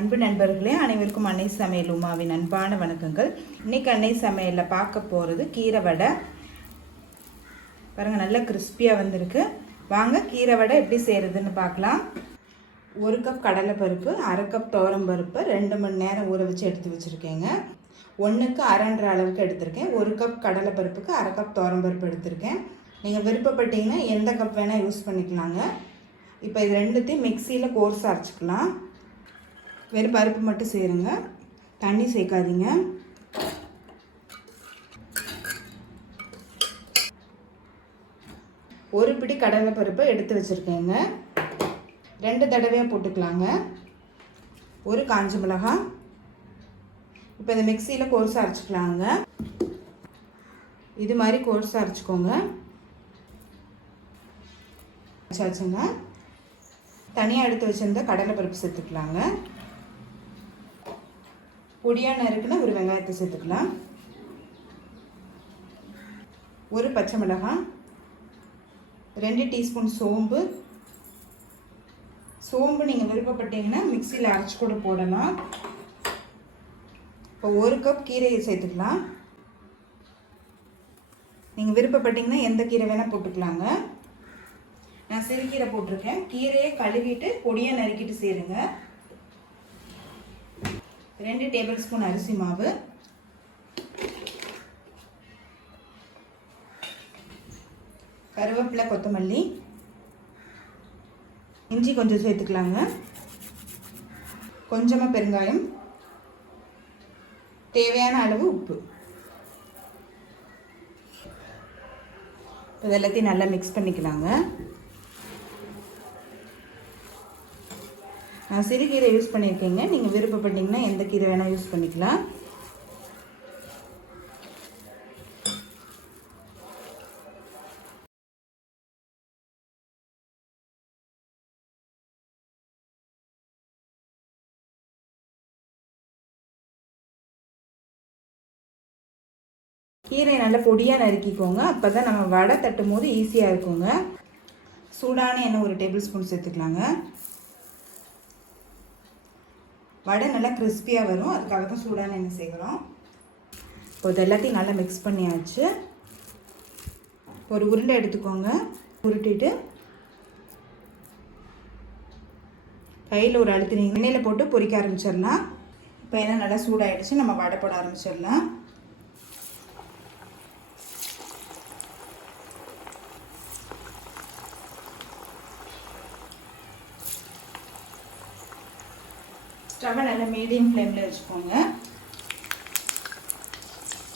அன்பு நண்பர்களே, அனைவருக்கும் அன்னை சமையல் உமாவின் அன்பான வணக்கங்கள். இன்றைக்கி அன்னை சமையலில் பார்க்க போகிறது கீரை வடை. பாருங்கள், நல்லா கிறிஸ்பியாக வந்திருக்கு. வாங்க கீரை வடை எப்படி செய்கிறதுன்னு பார்க்கலாம். 1 கப் கடலைப்பருப்பு, 1/2 கப் துவரம்பருப்பு 2 மணி நேரம் ஊற வச்சு எடுத்து வச்சுருக்கேங்க. 1க்கு 1/2 அளவுக்கு எடுத்திருக்கேன். 1 கப் கடலைப்பருப்புக்கு 1/2 கப் துவரம்பருப்பு எடுத்திருக்கேன். நீங்கள் விருப்பப்பட்டீங்கன்னா எந்த கப் வேணால் யூஸ் பண்ணிக்கலாங்க. இப்போ இது ரெண்டுத்தையும் மிக்சியில் கோர்ஸாக அரைச்சிக்கலாம். வெறும் பருப்பு மட்டும் சேருங்க, தண்ணி சேர்க்காதீங்க. ஒரு பிடி கடலை பருப்பு எடுத்து வச்சுருக்கேங்க. 2 தடவையாக போட்டுக்கலாங்க. ஒரு காஞ்ச மிளகாய். இப்போ இந்த மிக்சியில் கோர்ஸாக அரைச்சிக்கலாங்க. இது மாதிரி கோர்ஸாக அரைச்சிக்கோங்க. அரைச்சாச்சுங்க. தனியாக எடுத்து வச்சுருந்த கடலை பருப்பு சேர்த்துக்கலாங்க. பொடியான இருக்குன்னா ஒரு வெங்காயத்தை சேர்த்துக்கலாம். ஒரு பச்சை மிளகாய், 2 டீஸ்பூன் சோம்பு. சோம்பு நீங்கள் விருப்பப்பட்டீங்கன்னா மிக்சியில் அரைச்சி கூட போடலாம். இப்போ 1 கப் கீரையை சேர்த்துக்கலாம். நீங்கள் விருப்பப்பட்டீங்கன்னா எந்த கீரை வேணால் போட்டுக்கலாங்க. நான் சிறுகீரை போட்டிருக்கேன். கீரையை கழுவிட்டு பொடியை நறுக்கிட்டு சேருங்க. 2 டேபிள் ஸ்பூன் அரிசி மாவு, கருவேப்பிலை, கொத்தமல்லி, இஞ்சி கொஞ்சம் சேர்த்துக்கலாங்க. கொஞ்சமாக பெருங்காயம், தேவையான அளவு உப்பு. இது எல்லாத்தையும் நல்லா மிக்ஸ் பண்ணிக்கலாங்க. நான் சிறுகீரை யூஸ் பண்ணியிருக்கேங்க. நீங்கள் விருப்பப்பட்டீங்கன்னா எந்த கீரை வேணால் யூஸ் பண்ணிக்கலாம். கீரை நல்லா பொடியாக நறுக்கிக்கோங்க. அப்போ தான் நம்ம வடை தட்டும் போது ஈஸியாக இருக்குங்க. சூடான எண்ணெய் 1 டேபிள் ஸ்பூன் சேர்த்துக்கலாங்க. வடை நல்லா கிறிஸ்பியாக வரும், அதுக்காக தான் சூடான எண்ணெய் சேர்க்குறோம். இப்போ இது எல்லாத்தையும் நல்லா மிக்ஸ் பண்ணியாச்சு. ஒரு உருண்டை எடுத்துக்கோங்க. உருட்டிட்டு கையில் ஒரு அழுத்தினீங்க எண்ணெயில் போட்டு பொரிக்க ஆரம்பிச்சிடலாம். இப்போ எண்ணெய் நல்லா சூடாகிடுச்சு, நம்ம வடை போட ஆரம்பிச்சிடலாம். ஸ்டவ்வை நல்லா மீடியம் ஃப்ளேமில் வச்சுக்கோங்க.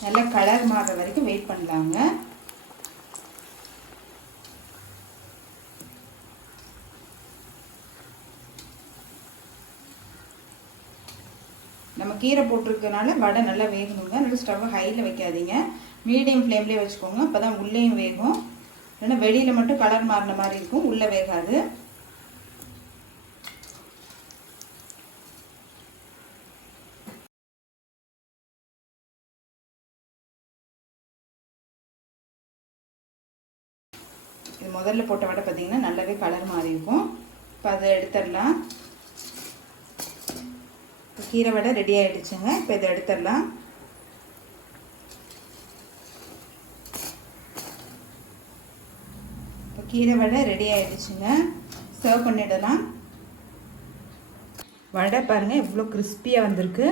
நல்லா கலர் மாறுற வரைக்கும் வெயிட் பண்ணலாங்க. நம்ம கீரை போட்டிருக்கனால வடை நல்லா வேகணுங்க. நல்லா ஸ்டவ்வை ஹையில் வைக்காதீங்க, மீடியம் ஃப்ளேம்லேயே வச்சுக்கோங்க. அப்போ தான் உள்ளேயும் வேகும். இல்லைன்னா வெளியில் மட்டும் கலர் மாறின மாதிரி இருக்கும், உள்ளே வேகாது. இது முதல்ல போட்ட வடை பார்த்திங்கன்னா நல்லாவே கலர் மாறி இருக்கும். இப்போ அதை எடுத்துடலாம். இப்போ கீரை வடை ரெடி ஆகிடுச்சுங்க. இப்போ இதை எடுத்துடலாம். இப்போ கீரை வடை ரெடி ஆகிடுச்சுங்க. சர்வ் பண்ணிடலாம். வடை பாருங்கள் எவ்வளோ கிறிஸ்பியாக வந்திருக்கு.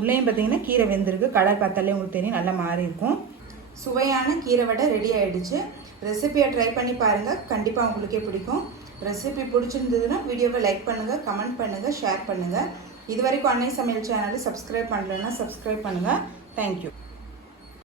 உள்ளேயும் பார்த்திங்கன்னா கீரை வெந்திருக்கு. கலர் பார்த்தாலே உங்களுக்கு தெரியும், நல்லா மாறி இருக்கும். சுவையான கீரை வடை ரெடி ஆகிடுச்சு. ரெசிபியை ட்ரை பண்ணி பாருங்கள், கண்டிப்பாக உங்களுக்கே பிடிக்கும். ரெசிபி பிடிச்சிருந்ததுன்னா வீடியோவை லைக் பண்ணுங்கள், கமெண்ட் பண்ணுங்கள், ஷேர் பண்ணுங்கள். இது வரைக்கும் அன்னை சமையல் சேனலை சப்ஸ்கிரைப் பண்ணலைன்னா சப்ஸ்கிரைப் பண்ணுங்கள். தேங்க்யூ.